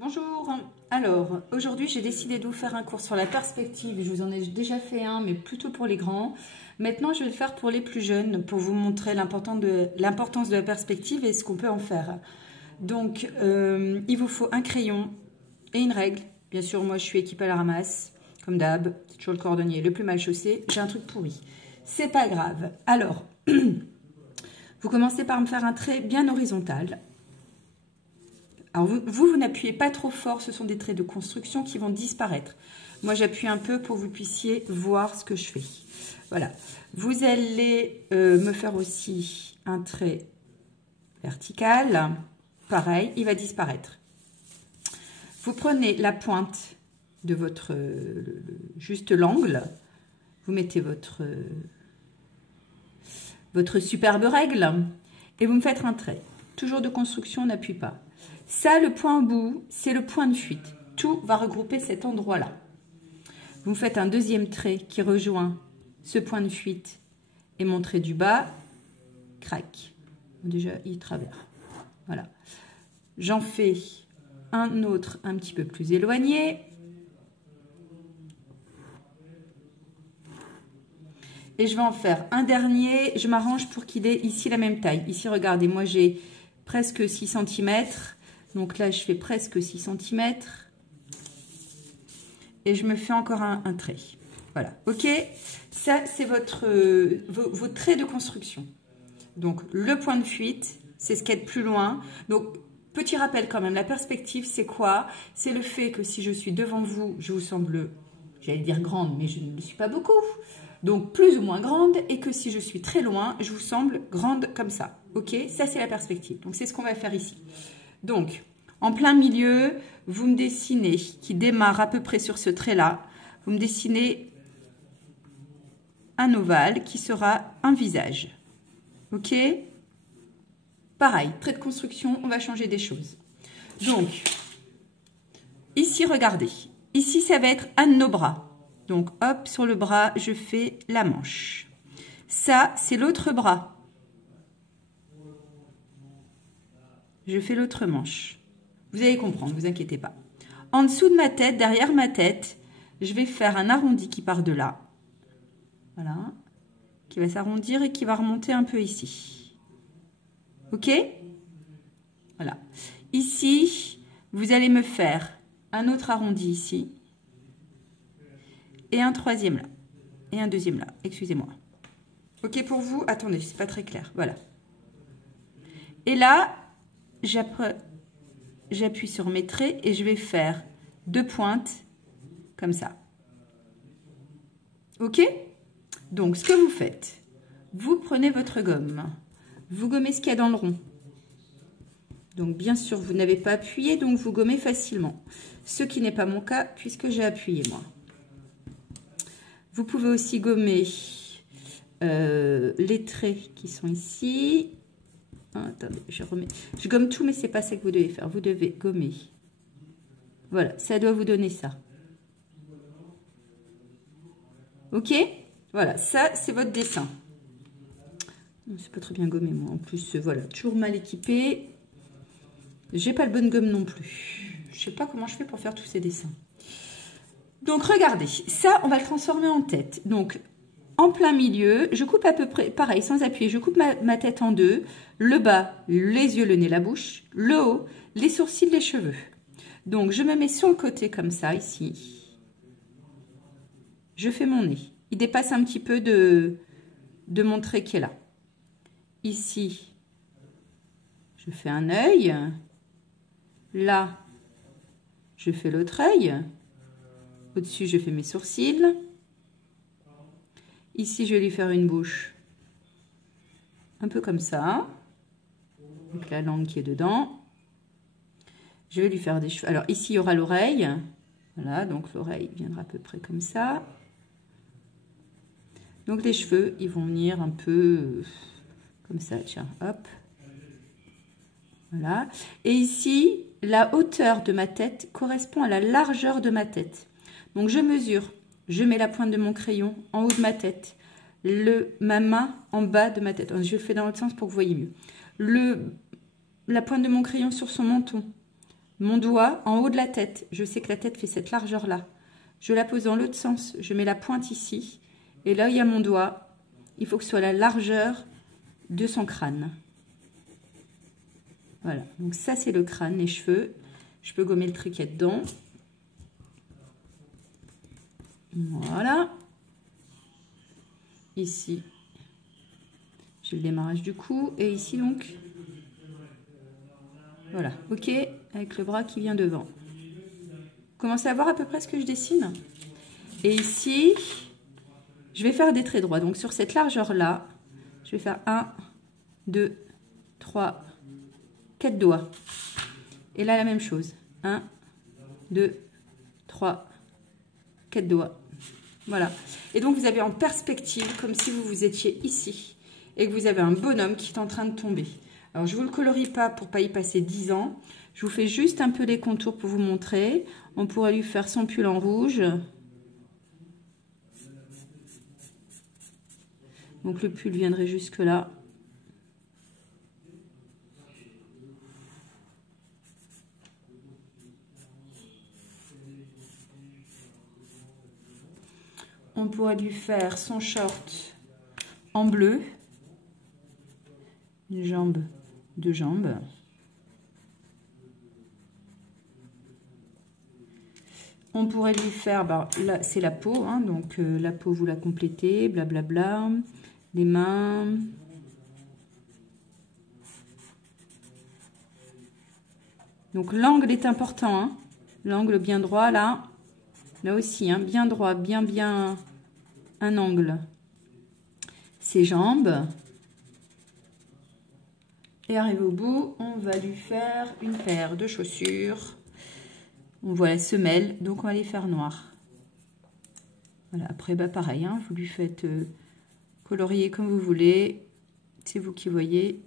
Bonjour, alors aujourd'hui j'ai décidé de vous faire un cours sur la perspective. Je vous en ai déjà fait un mais plutôt pour les grands. Maintenant je vais le faire pour les plus jeunes pour vous montrer l'importance de la perspective et ce qu'on peut en faire. Donc il vous faut un crayon et une règle. Bien sûr moi je suis équipée à la ramasse comme d'hab, c'est toujours le cordonnier le plus mal chaussé. J'ai un truc pourri, c'est pas grave. Alors vous commencez par me faire un trait bien horizontal. Alors vous n'appuyez pas trop fort, ce sont des traits de construction qui vont disparaître. Moi, j'appuie un peu pour que vous puissiez voir ce que je fais. Voilà. Vous allez me faire aussi un trait vertical. Pareil, il va disparaître. Vous prenez la pointe de votre juste l'angle. Vous mettez votre superbe règle et vous me faites un trait. Toujours de construction, on n'appuie pas. Ça, le point au bout, c'est le point de fuite. Tout va regrouper cet endroit-là. Vous me faites un deuxième trait qui rejoint ce point de fuite et mon trait du bas, crac. Déjà, il traverse. Voilà. J'en fais un autre un petit peu plus éloigné. Et je vais en faire un dernier. Je m'arrange pour qu'il ait ici la même taille. Ici, regardez, moi j'ai presque 6 cm. Donc là, je fais presque 6 cm. Et je me fais encore un trait. Voilà, ok. Ça, c'est vos traits de construction. Donc, le point de fuite, c'est ce qu'il y a de plus loin. Donc, petit rappel quand même, la perspective, c'est quoi? C'est le fait que si je suis devant vous, je vous semble, j'allais dire grande, mais je ne le suis pas beaucoup. Donc, plus ou moins grande. Et que si je suis très loin, je vous semble grande comme ça. Ok, ça, c'est la perspective. Donc, c'est ce qu'on va faire ici. Donc, en plein milieu, vous me dessinez, qui démarre à peu près sur ce trait-là, vous me dessinez un ovale qui sera un visage. Ok? Pareil, trait de construction, on va changer des choses. Donc, ici, regardez. Ici, ça va être un de nos bras. Donc, hop, sur le bras, je fais la manche. Ça, c'est l'autre bras. Je fais l'autre manche. Vous allez comprendre, ne vous inquiétez pas. En dessous de ma tête, derrière ma tête, je vais faire un arrondi qui part de là. Voilà. Qui va s'arrondir et qui va remonter un peu ici. Ok? Voilà. Ici, vous allez me faire un autre arrondi ici. Et un troisième là. Et un deuxième là. Excusez-moi. Ok pour vous? Attendez, c'est pas très clair. Voilà. Et là, j'appuie sur mes traits et je vais faire deux pointes comme ça. Ok? Donc, ce que vous faites, vous prenez votre gomme. Vous gommez ce qu'il y a dans le rond. Donc, bien sûr, vous n'avez pas appuyé, donc vous gommez facilement. Ce qui n'est pas mon cas, puisque j'ai appuyé, moi. Vous pouvez aussi gommer les traits qui sont ici. Attendez, je gomme tout, mais c'est pas ça que vous devez faire. Vous devez gommer. Voilà, ça doit vous donner ça. Ok? Voilà, ça, c'est votre dessin. C'est pas très bien gommé, moi. En plus, voilà, toujours mal équipé. J'ai pas le bonne gomme non plus. Je sais pas comment je fais pour faire tous ces dessins. Donc, regardez. Ça, on va le transformer en tête. Donc, en plein milieu, je coupe à peu près, pareil, sans appuyer, je coupe ma tête en deux. Le bas, les yeux, le nez, la bouche. Le haut, les sourcils, les cheveux. Donc, je me mets sur le côté comme ça, ici. Je fais mon nez. Il dépasse un petit peu de mon trait qui est là. Ici, je fais un œil. Là, je fais l'autre œil. Au-dessus, je fais mes sourcils. Ici, je vais lui faire une bouche un peu comme ça, avec la langue qui est dedans. Je vais lui faire des cheveux. Alors, ici, il y aura l'oreille. Voilà, donc l'oreille viendra à peu près comme ça. Donc, les cheveux, ils vont venir un peu comme ça. Tiens, hop. Voilà. Et ici, la hauteur de ma tête correspond à la largeur de ma tête. Donc, je mesure. Je mets la pointe de mon crayon en haut de ma tête. Ma main en bas de ma tête. Je le fais dans l'autre sens pour que vous voyez mieux. La pointe de mon crayon sur son menton. mon doigt en haut de la tête. Je sais que la tête fait cette largeur-là. Je la pose dans l'autre sens. Je mets la pointe ici. Et là, il y a mon doigt. Il faut que ce soit la largeur de son crâne. Voilà. Donc ça, c'est le crâne, les cheveux. Je peux gommer le trait qu'il y a dedans. Voilà. Ici, j'ai le démarrage du cou. Et ici, donc, voilà. OK, avec le bras qui vient devant. Vous commencez à voir à peu près ce que je dessine. Et ici, je vais faire des traits droits. Donc, sur cette largeur-là, je vais faire 1, 2, 3, 4 doigts. Et là, la même chose. 1, 2, 3, 4 doigts. Voilà. Et donc, vous avez en perspective, comme si vous étiez ici et que vous avez un bonhomme qui est en train de tomber. Alors, je ne vous le colorie pas pour ne pas y passer 10 ans. Je vous fais juste un peu les contours pour vous montrer. On pourrait lui faire son pull en rouge. Donc, le pull viendrait jusque là. On pourrait lui faire son short en bleu. Une jambe, deux jambes. On pourrait lui faire, bah, là c'est la peau, hein, donc la peau vous la complétez, blablabla. Les mains. Donc l'angle est important, hein. L'angle bien droit là. Là aussi, hein, bien droit, bien un angle. Ses jambes. Et arrivé au bout, on va lui faire une paire de chaussures. On voit la semelle, donc on va les faire noires. Voilà, après, bah pareil, hein, vous lui faites colorier comme vous voulez. C'est vous qui voyez.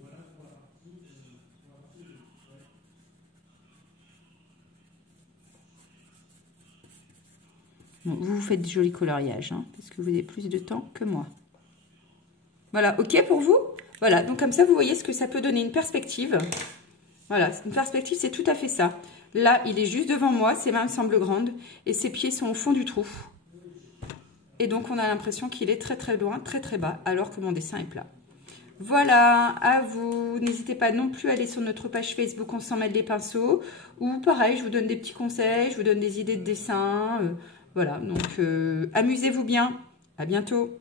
Bon, vous faites du joli coloriage, hein, parce que vous avez plus de temps que moi. Voilà, ok pour vous? Voilà, donc comme ça, vous voyez ce que ça peut donner une perspective. Voilà, une perspective, c'est tout à fait ça. Là, il est juste devant moi, ses mains me semblent grandes, et ses pieds sont au fond du trou. Et donc, on a l'impression qu'il est très loin, très bas, alors que mon dessin est plat. Voilà, à vous. N'hésitez pas non plus à aller sur notre page Facebook, on s'en mêle les pinceaux. Ou pareil, je vous donne des petits conseils, je vous donne des idées de dessin. Voilà, donc amusez-vous bien. À bientôt.